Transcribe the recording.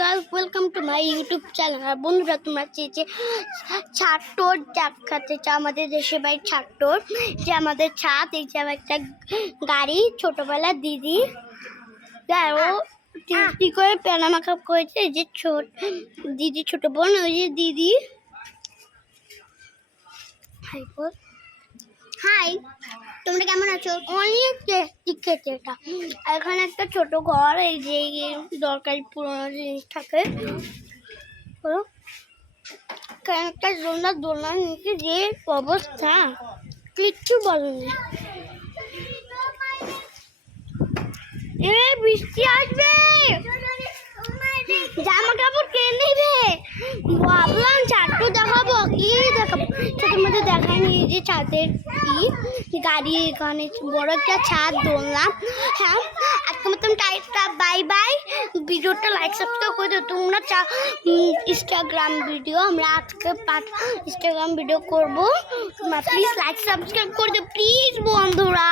Guys, welcome to my YouTube channel. আর বন্ধুরা, তোমরা চেয়েছে ছাট্টোর দেখাতে চাও আমাদের দেশের বাড়ির ছাট্টোর, যে আমাদের ছাদ। এই যে আমার একটা গাড়ি, ছোটবেলার দিদি ও কি করে প্যানা মাখা করেছে। এই যে দিদি, ছোট বোন, ওই যে দিদি। হাই, তোমরা কেমন আছো? অনেক টেস্টি খেতে এটা। এখানে একটা ছোট ঘর, এই যে দরকারি পুরোনো জিনিস থাকে। একটা দোলনার নিচে যে অবস্থা, কিচ্ছু বলেনি। বৃষ্টি আসবে, জামা কাপড় কে নেবে? ভাবলাম ছাট্টু দেখাবো, কি দেখাবো সেটার মধ্যে দেখায়নি। যে ছাদের গাড়ি, এখানে বড় একটা ছাদ, দোলনাম। হ্যাঁ, আজকে মতন টাইপটা বাই বাই। ভিডিওটা লাইক সাবস্ক্রাইব করে দিও। তোমরা ইনস্টাগ্রাম ভিডিও, আমরা আজকে ইনস্টাগ্রাম ভিডিও করবো। তোমরা প্লিজ লাইক সাবস্ক্রাইব করে দিও প্লিজ বন্ধুরা।